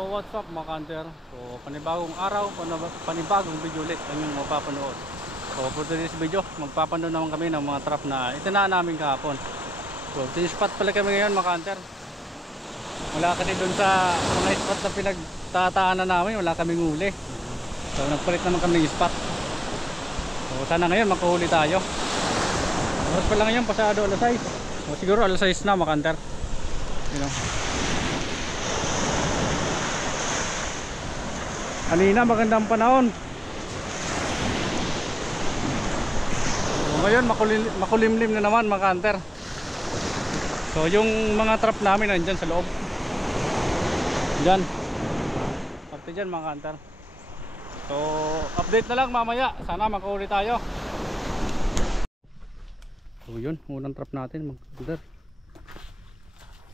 So what's up mga kanter? So panibagong araw, panibagong video ulit ang yung mapapanood. So for today's video, magpapanood naman kami ng mga trap na itinaan namin kahapon. So spot pala kami ngayon mga kanter. Wala kasi dun sa mga spot na pinagtataanan namin, wala kaming huli. So nagpalit naman kami ng spot. So sana ngayon makahuli tayo. Oras pa lang ngayon, pasado alas 6. So siguro alas 6 na mga kanter. You know. Kanina magandang panahon. So, ngayon makulimlim na naman mga kanter. So yung mga trap namin nandyan sa loob. Diyan. Parte dyan mga kanter. So update na lang mamaya. Sana makahuli tayo. So yun, unang trap natin mga kanter.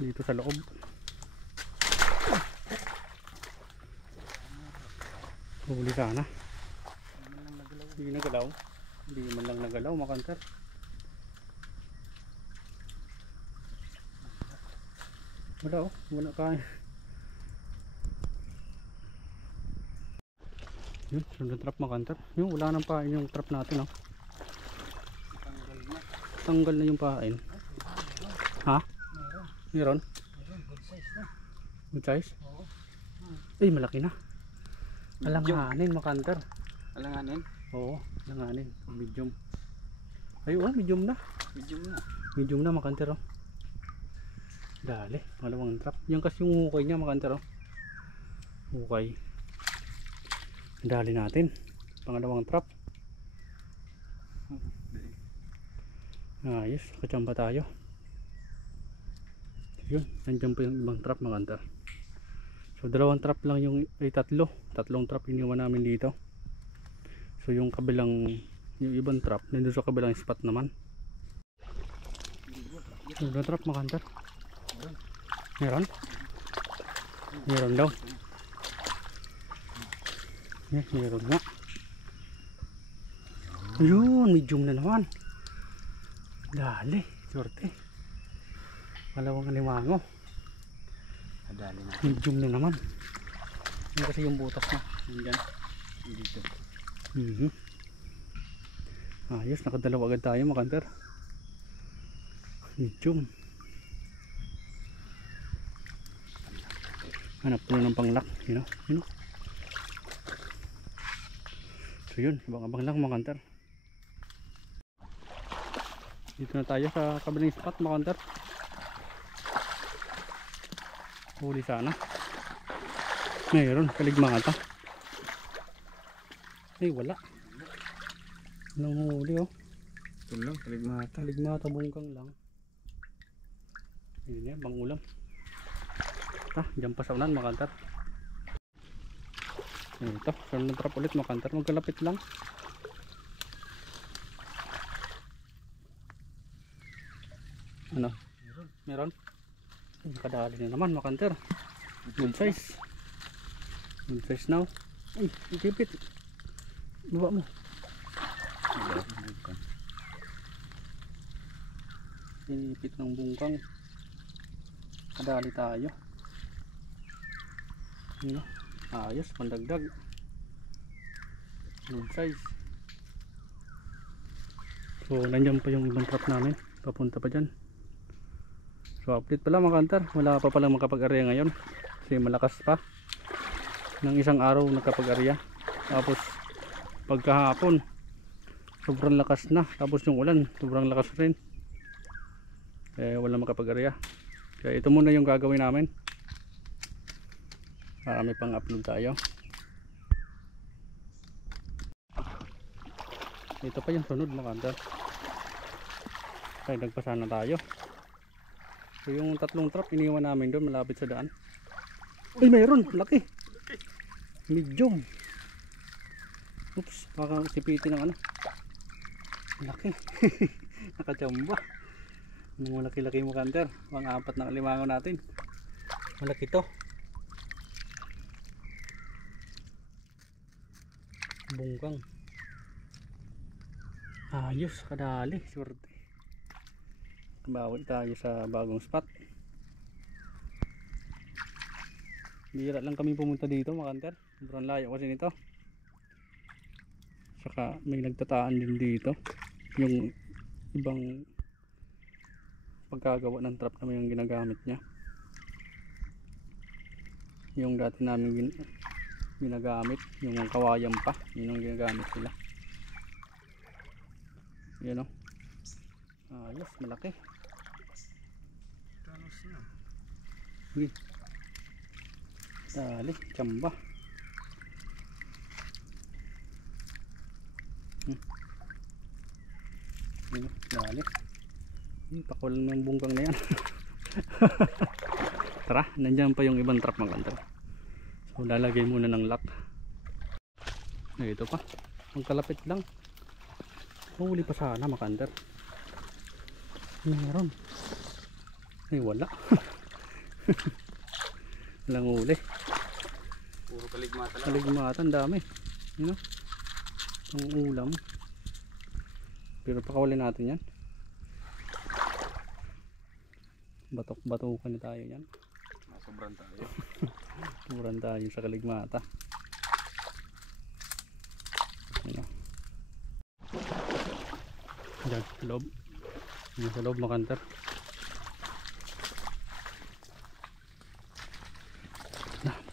Dito sa loob. Huli sana. Hindi nagalaw. Hindi man lang nagalaw mga kanter. Wala oh, wala kaya. Yun, sunod trap mga kanter. Yung wala nang pain yung trap natin oh. Tanggal na yung pain. Ha? Meron? Good size na. Good size? Oo. Ay, malaki na. Alanganin mga kanter. Alanganin? Oo, alanganin. Medium. Ay, oh, medium na. Medium na. Medium na mga kanter oh. Dali, pangalawang trap. Yan kasi yung hukay niya mga kanter oh. Hukay. Dali natin. Pangalawang trap. Ayos, kachamba tayo. Yun, nandiyan pa yung ibang trap mga kanter. So dalawang trap lang yung, ay tatlong trap iniwan namin dito. So yung kabilang, yung ibang trap nandun sa kabilang spot naman. Yung trap mga kanter. Meron? Meron daw. Yes, meron nga. Ayun, medium na naman. Dali, sorte. Malawang alimango. Dali na. Medium na naman. Yan kasi yung butas na. Yan. Dito. Ayos, nakadalawa agad tayo mga kanter. Medium. Hanap ko na ng panglak. You know. So yun, abang-abang lang mga kanter. Dito na tayo sa kabilang spot mga kanter. Huli sana. Mayroon, kaligmata. Ay, wala. Walang huli oh. Ito lang, kaligmata. Kaligmata, bungkang lang. Yun yan, bangulam. Diyan pa sa unan mga kanter. Ito, saan ng trap ulit mga kanter. Magkalapit lang. Ano? Meron? Nakadali na naman mga kanter. Good size. Good size now. Ay, ikipit. Baba mo. Ikipit ng bungkang. Kadali tayo. Ayos, pandagdag. Good size. So nandiyan pa yung ibang trap namin. Papunta pa dyan. So update pala mga kanter. Wala pa palang makapag-area ngayon. Kasi malakas pa. Nang isang araw nakapag-area. Tapos pagkahapon sobrang lakas na. Tapos yung ulan sobrang lakas rin. Kaya wala makapag-area. Kaya ito muna yung gagawin namin. Para may pang upload tayo. Ito pa yung sunod mga kanter. Kaya nagpasa na tayo. So yung tatlong trap iniwan namin doon malapit sa daan. Ay mayroon, laki. Medium. Oops, baka sipitin ng ano. Laki. Nakachamba. Anong malaki-laki mo kanter. Pang apat na alimango natin. Malaki to. Bungkang. Ayos, kadali. Swerte. Bawi tayo sa bagong spot. Bihira lang kami pumunta dito mga kanter. Sobrang layo kasi nito. Saka may nagtataan din dito. Yung ibang pagkagawa ng trap naman yung ginagamit niya. Yung dati namin ginagamit, yung kawayan pa, yun ang ginagamit nila. Yun o. Ayos, malaki. Tanos na. Uy. Dali, tsamba. Yun, dali. Pakulan ng bungkang na yan. Tara, nandyan pa yung ibang trap mga kanter. So lalagay muna ng lock. Ito pa, ang kalapit lang. Huli pa sana mga kanter. Meron. Ay wala. Walang huli. Puro kaligmata lang. Kaligmatan dami. Yun o, ang ulam. Pero pakawalin natin yan. Batok-batukan na tayo yan. Sobrang tayo. Sobrang tayo sa kaligmata. Ano? Diyan sa loob. Diyan sa loob mga kanter.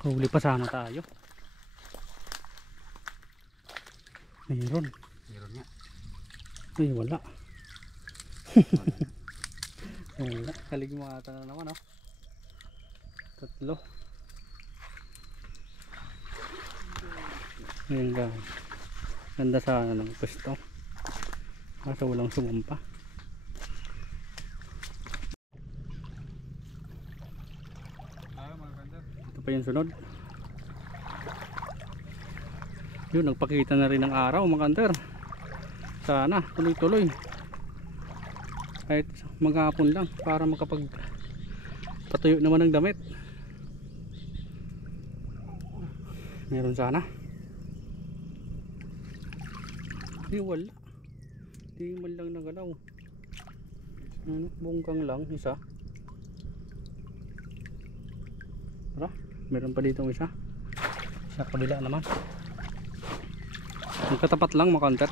Huli pa sana tayo. Mayroon. Meron nga. Ay wala. Wala. Kaligmata na naman oh. Tatlo. Ayan guys. Ganda sana ng pwesto. Kaso walang sumampa. Mga kanter. Ito pa yung sunod. Yun, nagpakita na rin ng araw mga kanter. Sana tuloy-tuloy. Kahit maghapon lang para makapag patuyo naman ng damit. Meron sana. Di wala. Di man lang nagalaw. Ano, bungkang lang isa. Tara, meron pa dito isa. Sa kabila naman. Magkatapat lang mga kanter.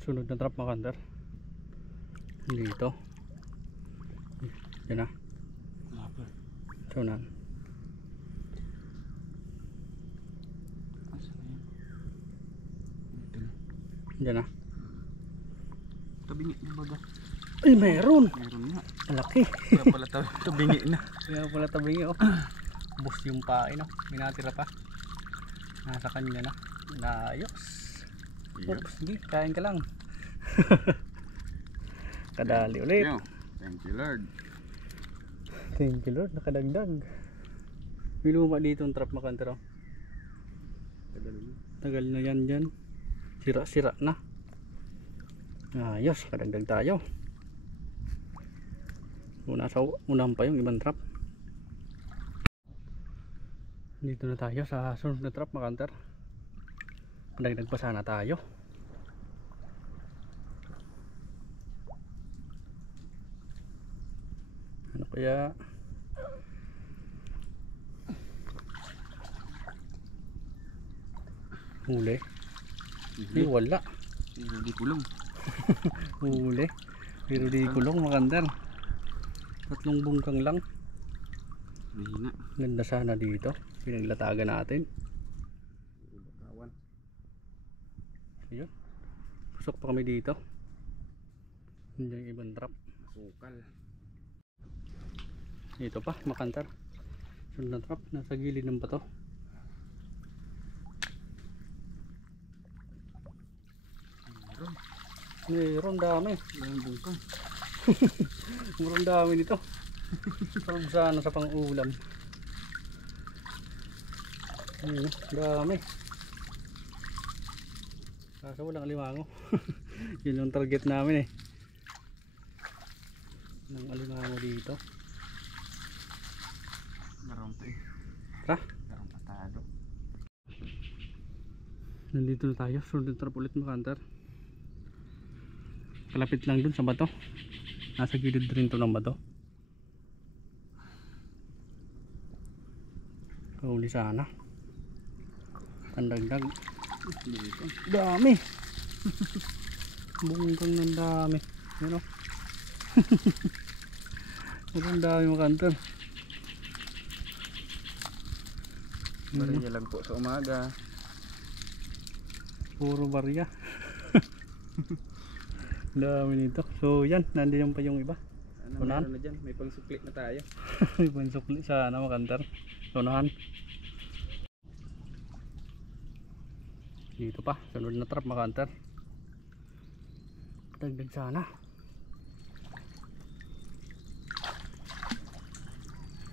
Sunod na trap mga kanter. Dito. Yan na. Sunan. Yan na. Tabingi na baga. Ay meron. Meron nga. Malaki. Kaya pala tabingi na. Kaya pala tabingi oh. Bus yung pain oh. May natira pa. Nasa kanya na. Ayos. Oops, hindi. Kain ka lang. Kadali ulit. Thank you Lord. Thank you Lord. Nakadagdag. May luma dito ang trap makantero. Tagal na yan dyan. Sira-sira na. Ayos. Kadagdag tayo. Unang pa yung ibang trap. Dito na tayo sa sunod na trap makanter. Dagdag pa sana tayo. Ano kaya? Huli. Ay wala. Pero di kulong. Huli. Pero di kulong makanter. Tatlong bungkang lang. Mahina. Ganda sana dito. Pinaglatagan natin. Ayun. Pusok pa kami dito. Hindi yung ibang trap. Sukal. Ito pa, makantar. Sunod na trap, nasa gilid ng bato. Meron dami. Meron bungkang. Meron dami dito. Sarap sana sa pang-ulam. Dami. Kaso walang alimango. Yun yung target namin eh. Ng alimango dito. Meron to eh. Tara. Meron patado. Nandito na tayo. Sunod trap ulit makantar. Kalapit lang dun sa bato. Nasa gilid rin to ng bato. Huli sana. Pandagdag. Dito. Dami. Bungkang ng dami. Ano? Ang dami mga kanter. Bariya lang po sa umaga. Puro barya. Dami nito. So yan, nandiyan pa yung iba. Ano Unahan? meron na dyan? May pangsukli na tayo. Ibang sukli sa mga kanter. Unahan. Dito pa, sunod na trap mga kanter. Dagdag sana.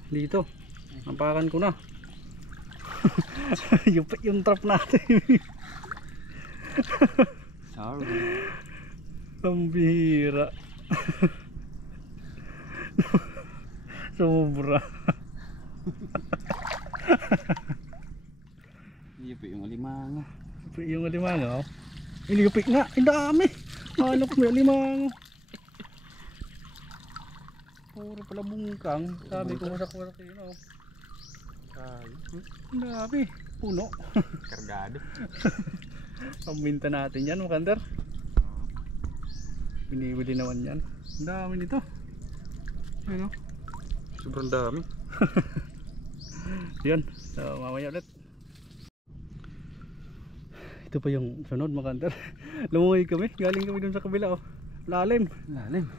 Dito. Nampakan ko na. yung trap natin. Sorry. Pambihira. Sobra. Iyupi yung alimango. Yung alimango. Iliyupik nga. Ang dami. Ano ko may alimango. Puro pala bungkang. Sabi ko masak-masak yun. Ang dami. Puno. Kargado. Pambinta natin yan mga kanter. Binibili naman yan. Ang dami nito. Ano? Sobrang dami. Yan. So mamaya ulit. Ito pa yung sunod mga kanter. Lumungoy kami. Galing kami dun sa kabila. Oh. Lalim. Lalim.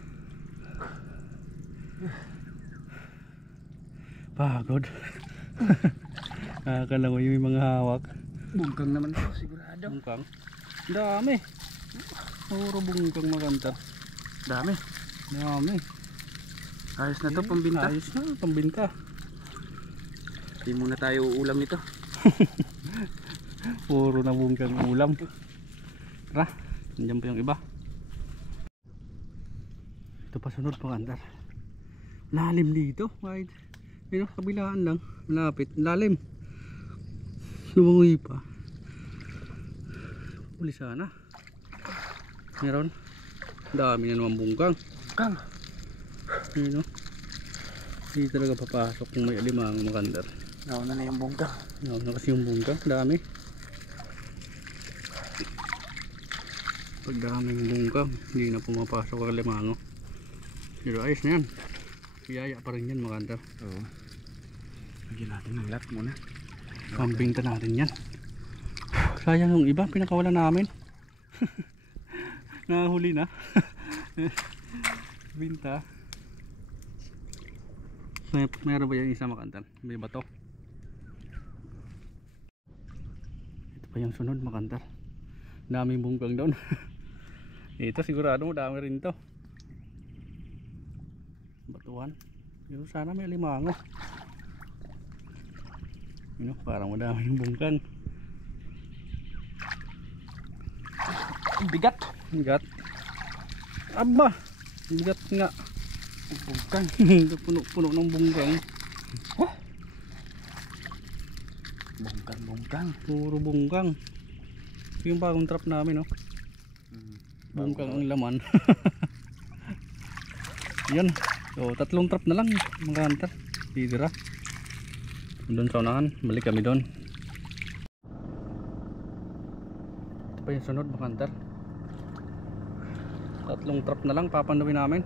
Pagod. Nakakalangoy yung mga hawak. Bungkang naman to sigurado. Bungkang. Dami. Puro bungkang mga kanter. Dami. Dami. Ayos na to pambinta. Ayos na. Pambinta. Hindi muna tayo uulam nito. Puro na bungkang ulam. Tara. Nandiyan pa yung iba. Ito pa sunod mga kanter. Lalim dito. Wide. Pero kabilaan lang. Malapit. Lalim. Lumungoy pa. Uli sana. Meron. Dami na naman bungkang. Kang. Ayun o. Hindi talaga papasok kung may alimango mga kanter. Nauna na yung bungkang. Nauna kasi yung bungkang. Dami. Pag daming bungkang, hindi na pumapasok ang alimango. Pero ayos na yan. Piyaya pa rin yan mga kanter. Oo. Lagyan natin ng lat muna. Pambinta natin yan. Sayang yung iba, pinakawala namin. Nahuli na. Binta. Meron ba yung isa makantan? May bato. Ito pa yung sunod makantar. Daming bungkang doon. Ito sigurado mo dami rin to. Batuan. Pero sana may limango. Yun, parang madami yung bungkang. Bigat. Bigat. Aba. Bigat nga. Bungkang. Puno-puno ng bungkang. Bungkang. Puro bungkang. Yung bagong trap namin, no? Bungkang ang laman. Yan. So, tatlong trap na lang mga hunter. Titira. Doon sa unahan, balik kami doon. Ito pa yung sunod mga hunter. Tatlong trap na lang papanduin namin.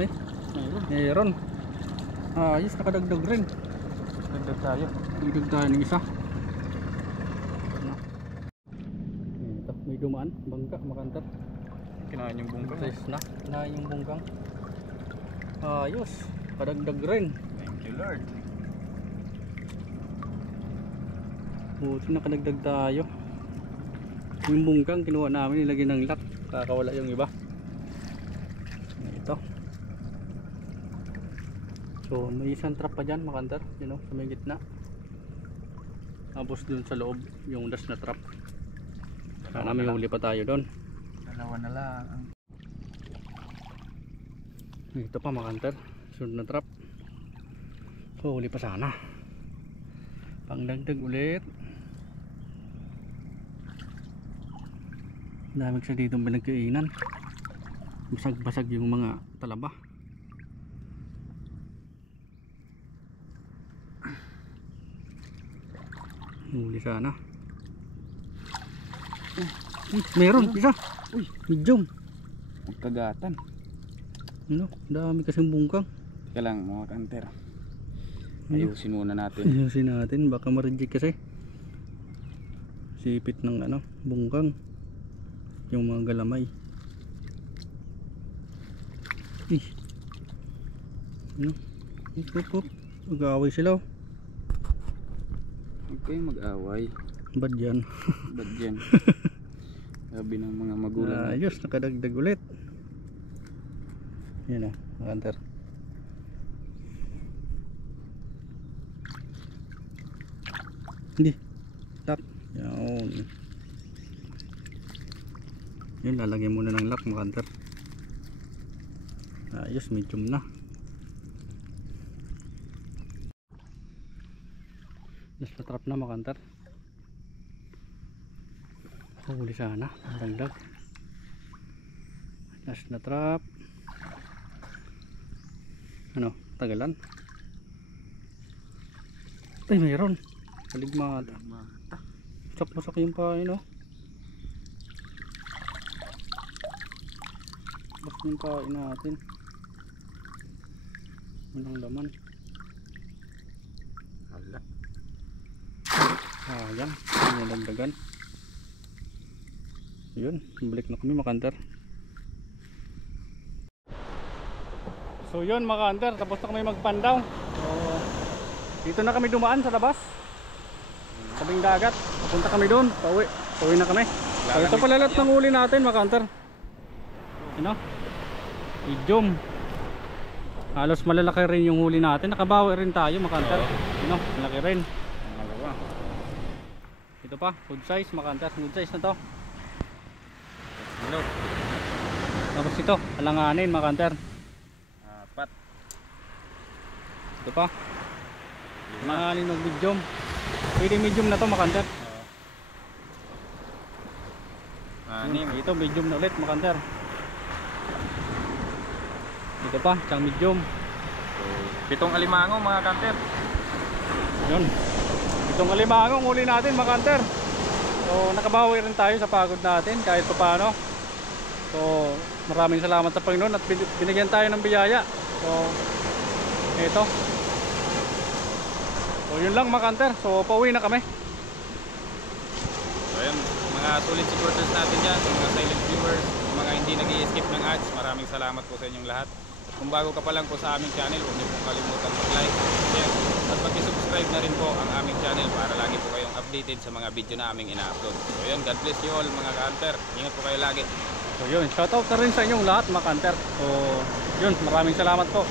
Eh, meron. Ayos, nakadagdag rin. Dagdag tayo. Dagdag tayo ng isa. Ito, may dumaan, bangka, makantar. Kinain yung bungkang. Size na, kinain yung bungkang. Ayos, kadagdag rin. Thank you Lord. Buti nakadagdag tayo. Yung bungkang kinuha namin, nilagay ng lock, kakawala yung iba. Ito. So may isang trap pa dyan makantar, you know, sa may gitna. Tapos dun sa loob yung das na trap. Sana may huli pa tayo doon. Dalawa na lang. Ito pa makantar, sunod na trap. So huli pa sana. Pangdagdag ulit. Dami kasi dito pinagkainan. Basag-basag yung mga talaba. Huli sana. Meron isa. Uy, Medium. magkagatan. Ano? Dami kasing bungkang. Teka lang mga kanter. Ayusin muna natin. Ayusin natin. Baka ma-reject kasi. Sipit ng ano, bungkang. Yung mga galamay. Ano? Hop. Mag-aaway sila. Huwag kayong mag-away. Bad yan. Ba't yan? Sabi ng mga magulang. Ayos, nakadagdag ulit. Yan o, makanter. Hindi. Lock. Yan. Yun, lalagyan muna ng lock, makanter. Ayos, medium na. Just na trap na, makanter. Huli sana, dagdag. Last na trap. Ano, tagalan. Ay, mayroon. Kaligmata. Masak yung pain, oh. Basta yung pain natin. Anong laman? Hala. Sayang, hindi nagdagan. Yun, balik na kami makanter. So yun mga kanter, tapos na kami magpandaw. So, dito na kami dumaan sa labas. Sabing dagat, papunta kami doon, pauwi na kami. So ito pala lahat ng huli natin mga kanter. Ano? Medium. Halos malalaki rin yung huli natin. Nakabawi rin tayo mga kanter. Ano? Malaki rin. Pangalawa. Ito pa, good size mga kanter. Good size na to. Hello. Tapos ito, alanganin mga kanter. 4. Ito pa. Alanganin mag medium. Pwede medium na to mga kanter. 6. Ito medium na ulit mga kanter. Ito pa, siyang medium. 7 alimango mga kanter. Yun. Itong alimangong huli natin mga kanter. So nakabawi rin tayo sa pagod natin kahit pa paano. So maraming salamat sa Panginoon at binigyan tayo ng biyaya. So ito. So yun lang mga kanter. So pauwi na kami. So ayun, mga solid supporters natin dyan, sa mga silent viewers, sa mga hindi nag-i-skip ng ads, maraming salamat po sa inyong lahat. Kung bago ka pa lang po sa aming channel, huwag niyo pong kalimutan mag-like, share, at mag-subscribe na rin po ang aming channel para lagi po kayong updated sa mga video na aming ina-upload. So yun, God bless you all mga ka-hunter. Ingat po kayo lagi. So yun, shoutout na rin sa inyong lahat mga kanter. So yun, maraming salamat po.